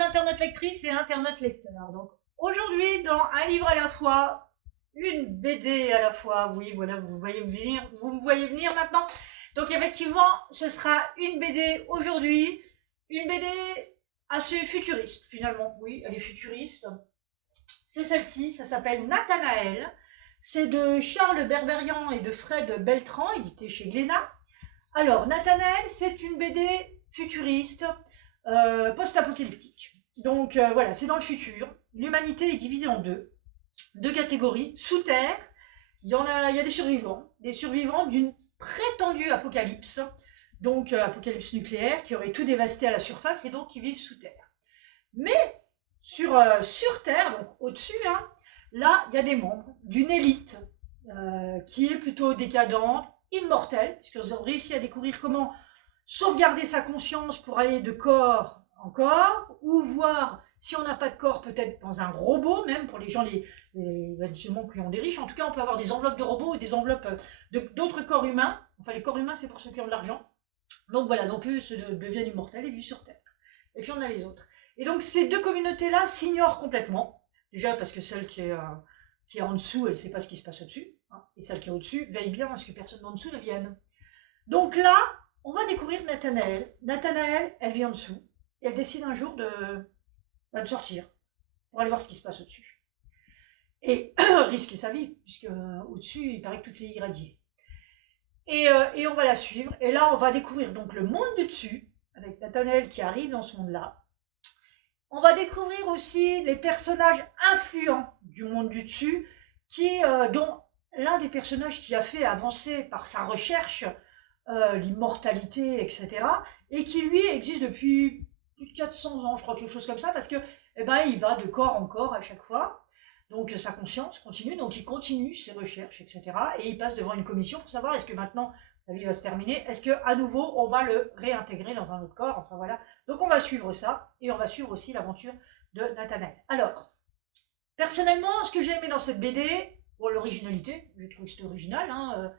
internautes lectrices et internautes lecteurs. Donc aujourd'hui, dans un livre à la fois, une BD à la fois, oui, voilà, vous me voyez venir maintenant. Donc effectivement, ce sera une BD aujourd'hui, une BD assez futuriste finalement. Oui, elle est futuriste. C'est celle-ci, ça s'appelle Nathanaël. C'est de Charles Berberian et de Fred Beltran, édité chez Glénat. Alors, Nathanaël, c'est une BD futuriste, post-apocalyptique. Donc voilà, c'est dans le futur. L'humanité est divisée en deux catégories. Sous terre, il y a des survivants d'une prétendue apocalypse, donc apocalypse nucléaire, qui aurait tout dévasté à la surface et donc qui vivent sous terre. Mais sur terre, donc au-dessus, hein, là, il y a des membres d'une élite qui est plutôt décadente, immortelle, puisqu'ils ont réussi à découvrir comment sauvegarder sa conscience pour aller de corps en corps, ou voir si on n'a pas de corps, peut-être dans un robot, même pour les gens, éventuellement qui ont des riches. En tout cas, on peut avoir des enveloppes de robots ou des enveloppes d'autres corps humains. Enfin, les corps humains, c'est pour ceux qui ont de l'argent. Donc voilà, donc eux deviennent immortels et vivent sur Terre. Et puis on a les autres. Et donc ces deux communautés-là s'ignorent complètement. Déjà parce que celle qui est en dessous, elle ne sait pas ce qui se passe au-dessus. Hein, et celle qui est au-dessus veille bien à ce que personne en dessous ne vienne. Donc là, on va découvrir Nathanaël. Nathanaël, elle vit en dessous. Et elle décide un jour de sortir pour aller voir ce qui se passe au-dessus. Et risquer sa vie, puisque au-dessus, il paraît que tout est irradié. Et on va la suivre. Et là, on va découvrir donc le monde du dessus, avec Nathanaël qui arrive dans ce monde-là. On va découvrir aussi les personnages influents du monde du dessus, dont l'un des personnages qui a fait avancer par sa recherche l'immortalité, etc. Et qui, lui, existe depuis plus de 400 ans, je crois, quelque chose comme ça, parce que il va de corps en corps à chaque fois. Donc sa conscience continue, donc il continue ses recherches, etc. Et il passe devant une commission pour savoir est-ce que maintenant la vie va se terminer, est-ce qu'à nouveau on va le réintégrer dans un autre corps, enfin voilà. Donc on va suivre ça, et on va suivre aussi l'aventure de Nathanaël. Alors, personnellement, ce que j'ai aimé dans cette BD, bon, l'originalité, j'ai trouvé que c'était original, hein,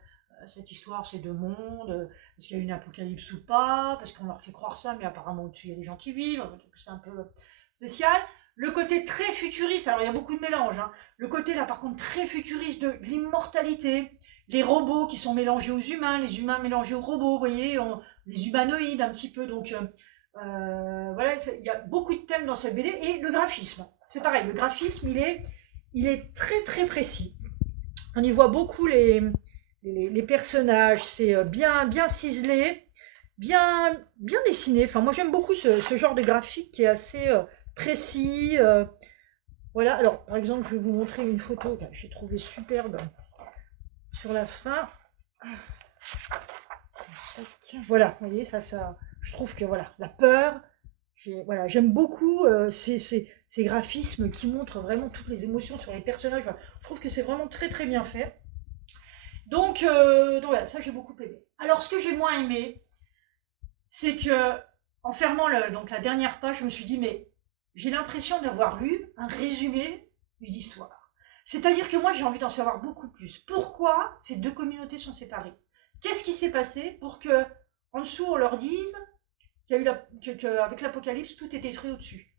cette histoire, c'est deux mondes, est-ce qu'il y a une apocalypse ou pas, parce qu'on leur fait croire ça, mais apparemment au-dessus il y a des gens qui vivent, c'est un peu spécial. Le côté très futuriste, alors il y a beaucoup de mélanges, hein. Le côté là par contre très futuriste de l'immortalité, les robots qui sont mélangés aux humains, les humains mélangés aux robots, vous voyez, les humanoïdes un petit peu, donc voilà, il y a beaucoup de thèmes dans cette BD, et le graphisme, c'est pareil, le graphisme il est très très précis, on y voit beaucoup les personnages, c'est bien ciselé, bien dessiné, enfin moi j'aime beaucoup ce genre de graphique qui est assez précis. Voilà, alors par exemple, je vais vous montrer une photo que j'ai trouvée superbe sur la fin. Voilà, vous voyez, ça, je trouve que voilà, la peur, voilà, j'aime beaucoup ces graphismes qui montrent vraiment toutes les émotions sur les personnages. Voilà. Je trouve que c'est vraiment très très bien fait. Donc voilà, ça j'ai beaucoup aimé. Alors ce que j'ai moins aimé, c'est que en fermant donc la dernière page, je me suis dit mais j'ai l'impression d'avoir lu un résumé d'une histoire. C'est-à-dire que moi, j'ai envie d'en savoir beaucoup plus. Pourquoi ces deux communautés sont séparées? Qu'est-ce qui s'est passé pour que, en dessous, on leur dise qu'avec l'apocalypse, tout est détruit au-dessus?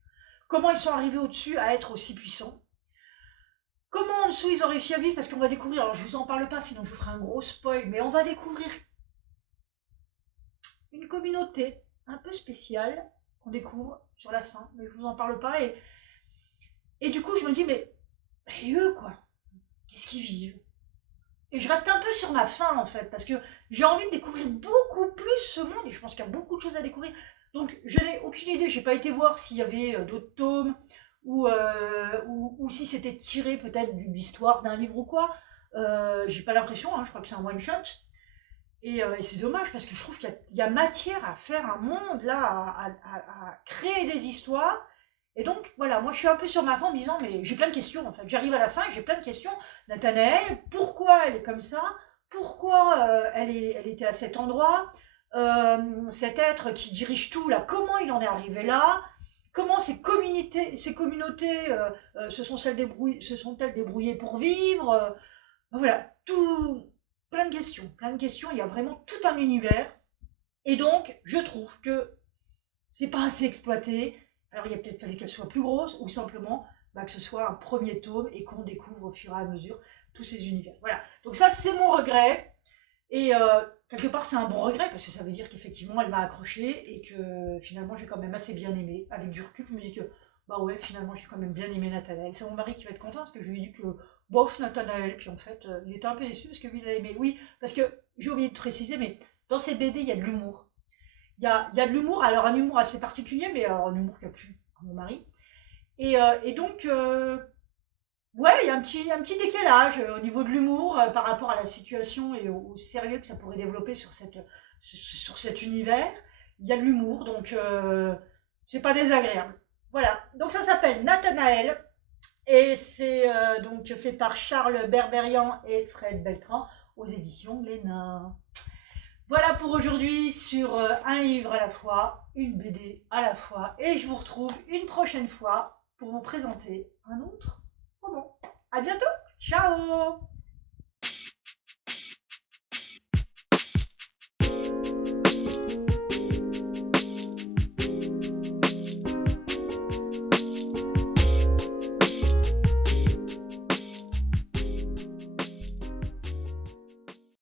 Comment ils sont arrivés au-dessus à être aussi puissants? Comment en dessous, ils ont réussi à vivre? Parce qu'on va découvrir, alors je ne vous en parle pas, sinon je vous ferai un gros spoil, mais on va découvrir une communauté un peu spéciale qu'on découvre sur la fin, mais je vous en parle pas. Et du coup, je me dis, mais et eux, quoi, qu'est-ce qu'ils vivent? Et je reste un peu sur ma faim, en fait, parce que j'ai envie de découvrir beaucoup plus ce monde, et je pense qu'il y a beaucoup de choses à découvrir. Donc, je n'ai aucune idée, j'ai pas été voir s'il y avait d'autres tomes, ou si c'était tiré peut-être d'une histoire d'un livre ou quoi. J'ai pas l'impression, hein, je crois que c'est un one-shot. Et c'est dommage parce que je trouve qu'il y a matière à faire un monde, là, à créer des histoires. Et donc, voilà, moi je suis un peu sur ma fin en me disant, mais j'ai plein de questions en fait. J'arrive à la fin et j'ai plein de questions. Nathanaël, pourquoi elle est comme ça? Pourquoi elle était à cet endroit? Cet être qui dirige tout, là, comment il en est arrivé là? Comment ces communautés se sont-elles débrouillées pour vivre? Voilà, tout, plein de questions, il y a vraiment tout un univers. Et donc, je trouve que c'est pas assez exploité. Alors il a peut-être fallu qu'elle soit plus grosse ou simplement que ce soit un premier tome et qu'on découvre au fur et à mesure tous ces univers. Voilà, donc ça c'est mon regret. Et quelque part c'est un bon regret parce que ça veut dire qu'effectivement elle m'a accroché et que finalement j'ai quand même assez bien aimé. Avec du recul je me dis que bah ouais finalement j'ai quand même bien aimé Nathanaël. C'est mon mari qui va être content parce que je lui ai dit que bof Nathanaël, puis en fait il était un peu déçu parce que lui il a aimé. Oui, parce que j'ai oublié de préciser mais dans cette BD il y a de l'humour. Il y a de l'humour, alors un humour assez particulier mais un humour qui a plu à mon mari. Et donc ouais, il y a un petit décalage au niveau de l'humour par rapport à la situation et au sérieux que ça pourrait développer sur cet univers. Il y a de l'humour, donc c'est pas désagréable. Voilà, donc ça s'appelle Nathanaël et c'est donc fait par Charles Berberian et Fred Beltran aux éditions Glénat. Voilà pour aujourd'hui sur un livre à la fois, une BD à la fois, et je vous retrouve une prochaine fois pour vous présenter un autre roman. À bientôt, ciao!